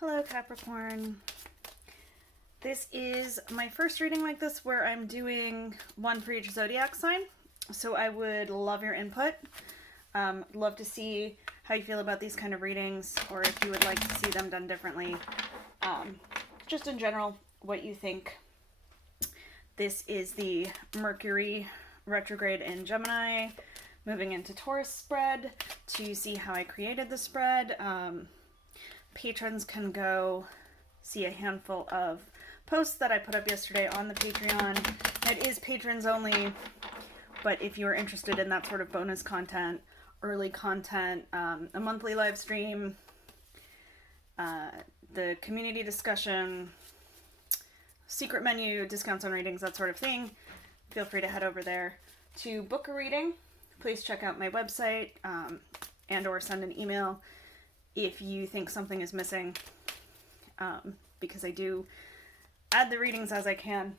Hello, Capricorn. This is my first reading like this where I'm doing one for each zodiac sign. So I would love your input. Love to see how you feel about these kind of readings, or if you would like to see them done differently. Just in general, what you think. This is the Mercury retrograde in Gemini, moving into Taurus spread to see how I created the spread. Patrons can go see a handful of posts that I put up yesterday on the Patreon. It is patrons only, but if you are interested in that sort of bonus content, early content, a monthly live stream, the community discussion, secret menu, discounts on readings, that sort of thing, feel free to head over there. To book a reading, please check out my website and or send an email if you think something is missing, because I do add the readings as I can.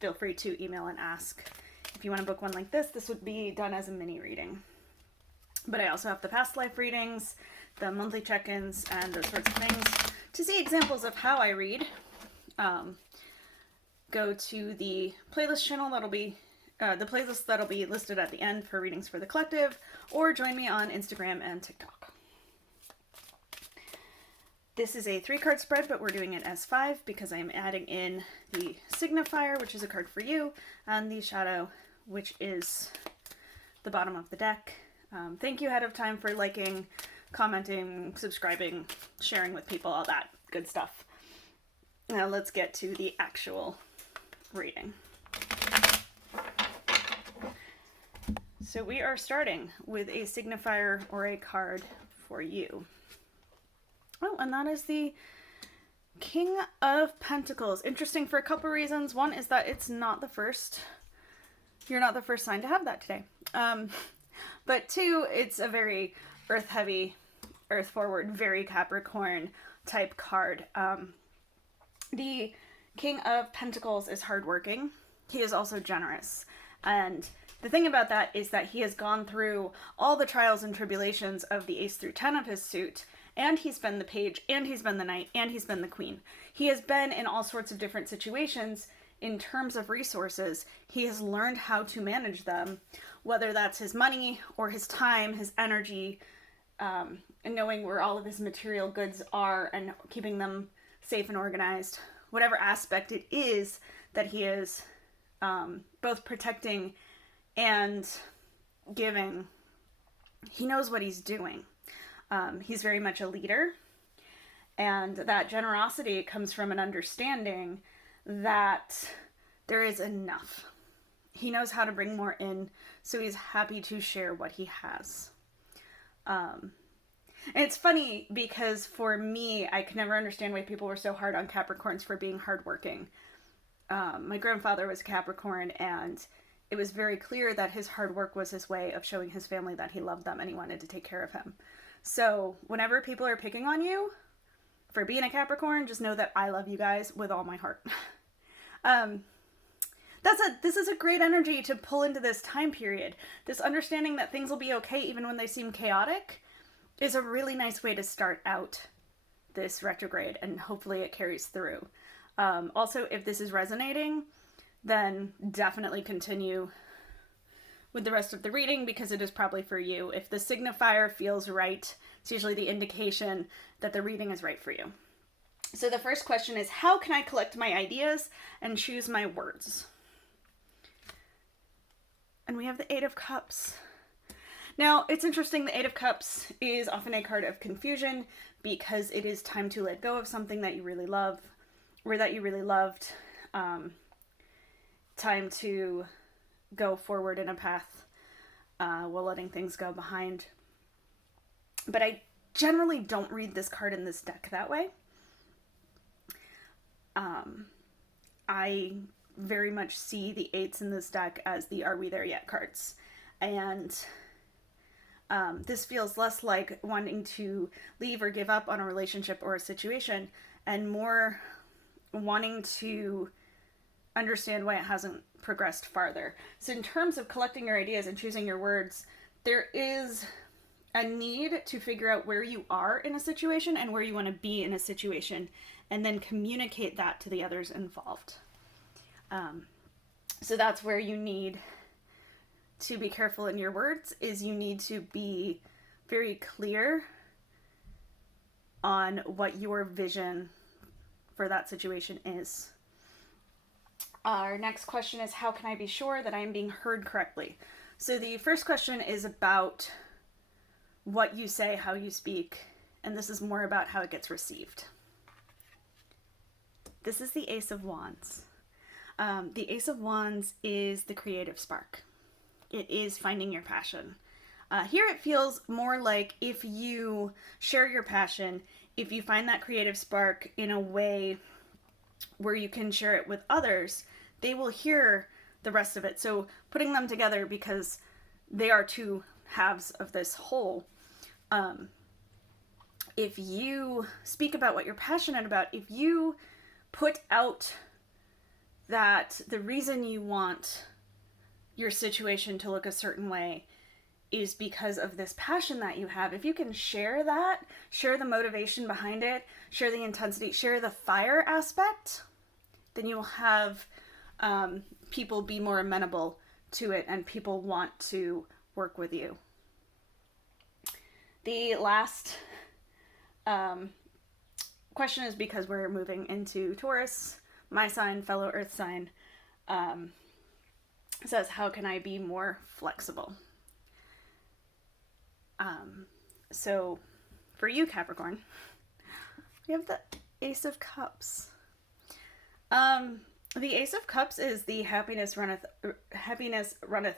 Feel free to email and ask. If you want to book one like this would be done as a mini reading. But I also have the past life readings, the monthly check-ins, and those sorts of things. To see examples of how I read, go to the playlist channel that'll be the playlist that'll be listed at the end for readings for the collective, or join me on Instagram and TikTok. This is a 3-card spread, but we're doing it as 5 because I'm adding in the Signifier, which is a card for you, and the Shadow, which is the bottom of the deck. Thank you ahead of time for liking, commenting, subscribing, sharing with people, all that good stuff. Now let's get to the actual reading. So we are starting with a signifier or a card for you. Oh, and that is the King of Pentacles. Interesting for a couple reasons. One is that it's not the first. You're not the first sign to have that today. But two, it's a very earth-heavy, earth-forward, very Capricorn type card. The King of Pentacles is hardworking. He is also generous. And the thing about that is that he has gone through all the trials and tribulations of the Ace through 10 of his suit, and he's been the Page, and he's been the Knight, and he's been the Queen. He has been in all sorts of different situations in terms of resources. He has learned how to manage them, whether that's his money or his time, his energy, and knowing where all of his material goods are and keeping them safe and organized. Whatever aspect it is that he is both protecting and giving, he knows what he's doing. He's very much a leader, and that generosity comes from an understanding that there is enough. He knows how to bring more in, so he's happy to share what he has. And it's funny because for me, I could never understand why people were so hard on Capricorns for being hardworking. My grandfather was a Capricorn, and it was very clear that his hard work was his way of showing his family that he loved them and he wanted to take care of him. So whenever people are picking on you for being a Capricorn, just know that I love you guys with all my heart. This is a great energy to pull into this time period. This understanding that things will be okay even when they seem chaotic is a really nice way to start out this retrograde, and hopefully it carries through. Also, if this is resonating, then definitely continue with the rest of the reading because it is probably for you. If the signifier feels right, it's usually the indication that the reading is right for you. So the first question is, how can I collect my ideas and choose my words? And we have the 8 of Cups. Now, it's interesting, the 8 of Cups is often a card of confusion because it is time to let go of something that you really love or that you really loved. Time to go forward in a path while letting things go behind. But I generally don't read this card in this deck that way. I very much see the 8s in this deck as the Are We There Yet cards. And this feels less like wanting to leave or give up on a relationship or a situation, and more wanting to understand why it hasn't progressed farther. So in terms of collecting your ideas and choosing your words, there is a need to figure out where you are in a situation and where you want to be in a situation, and then communicate that to the others involved. So that's where you need to be careful in your words, is you need to be very clear on what your vision for that situation is. Our next question is, how can I be sure that I am being heard correctly? So the first question is about what you say, how you speak, and this is more about how it gets received. This is the Ace of Wands. The Ace of Wands is the creative spark. It is finding your passion. Here it feels more like if you share your passion, if you find that creative spark in a way where you can share it with others, they will hear the rest of it. So putting them together, because they are two halves of this whole. If you speak about what you're passionate about, if you put out that the reason you want your situation to look a certain way is because of this passion that you have, if you can share that, share the motivation behind it, share the intensity, share the fire aspect, then you'll have people be more amenable to it and people want to work with you. The last question is, because we're moving into Taurus, my sign, fellow earth sign, says, how can I be more flexible? So for you, Capricorn, we have the Ace of Cups. The Ace of Cups is the happiness runneth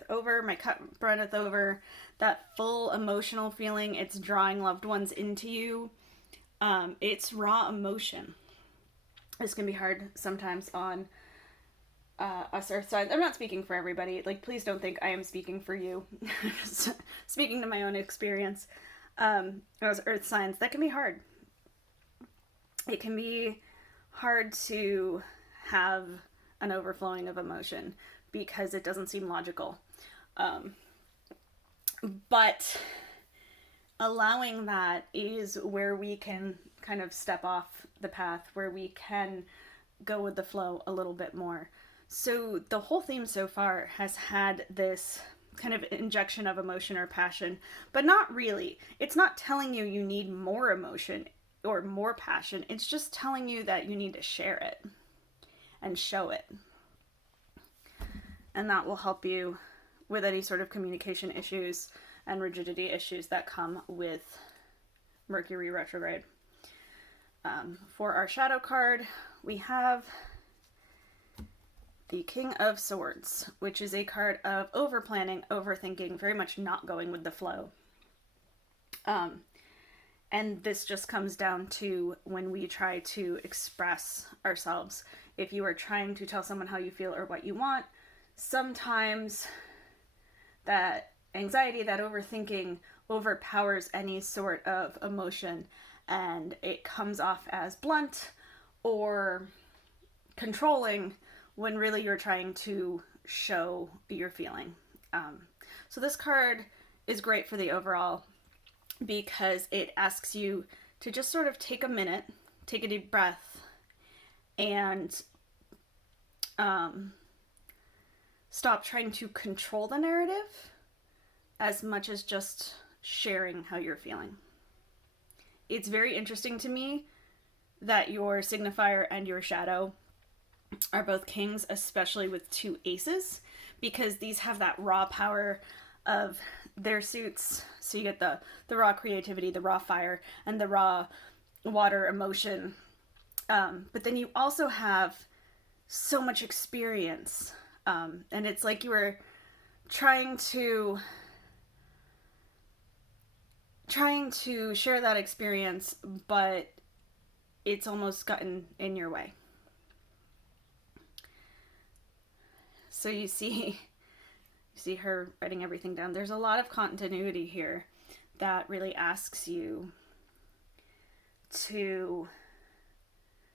over, my cup runneth over, that full emotional feeling. It's drawing loved ones into you. It's raw emotion. This can be hard sometimes on us earth signs. I'm not speaking for everybody. Like, please don't think I am speaking for you. Just speaking to my own experience. As earth signs, that can be hard. It can be hard to have an overflowing of emotion because it doesn't seem logical. But allowing that is where we can kind of step off the path, where we can go with the flow a little bit more. So the whole theme so far has had this kind of injection of emotion or passion, but not really. It's not telling you you need more emotion or more passion. It's just telling you that you need to share it and show it. And that will help you with any sort of communication issues and rigidity issues that come with Mercury retrograde. For our shadow card, we have the King of Swords, which is a card of over-planning, overthinking, very much not going with the flow. And this just comes down to when we try to express ourselves. If you are trying to tell someone how you feel or what you want, sometimes that anxiety, that overthinking overpowers any sort of emotion, and it comes off as blunt or controlling when really you're trying to show your feeling. So this card is great for the overall because it asks you to just sort of take a minute, take a deep breath, and stop trying to control the narrative as much as just sharing how you're feeling. It's very interesting to me that your signifier and your shadow are both kings, especially with two aces, because these have that raw power of their suits. So you get the raw creativity, the raw fire, and the raw water emotion. But then you also have so much experience. And it's like you were trying to share that experience, but it's almost gotten in your way. So you see her writing everything down. There's a lot of continuity here that really asks you to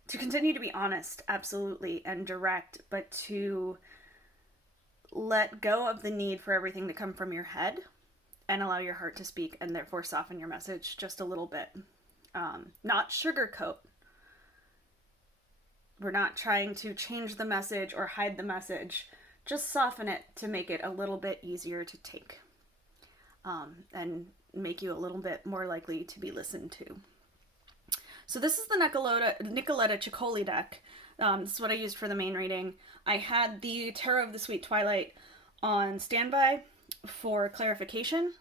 continue to be honest, absolutely, and direct, but to let go of the need for everything to come from your head and allow your heart to speak, and therefore soften your message just a little bit. Not sugarcoat. We're not trying to change the message or hide the message. Just soften it to make it a little bit easier to take. And make you a little bit more likely to be listened to. So this is the Nicoletta Ceccoli deck. This is what I used for the main reading. I had the Tarot of the Sweet Twilight on standby for clarification,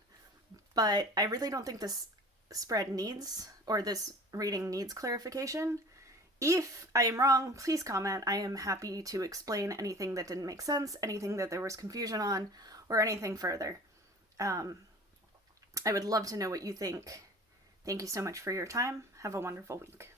but I really don't think this spread needs, or this reading needs clarification. If I am wrong, please comment. I am happy to explain anything that didn't make sense, anything that there was confusion on, or anything further. I would love to know what you think. Thank you so much for your time. Have a wonderful week.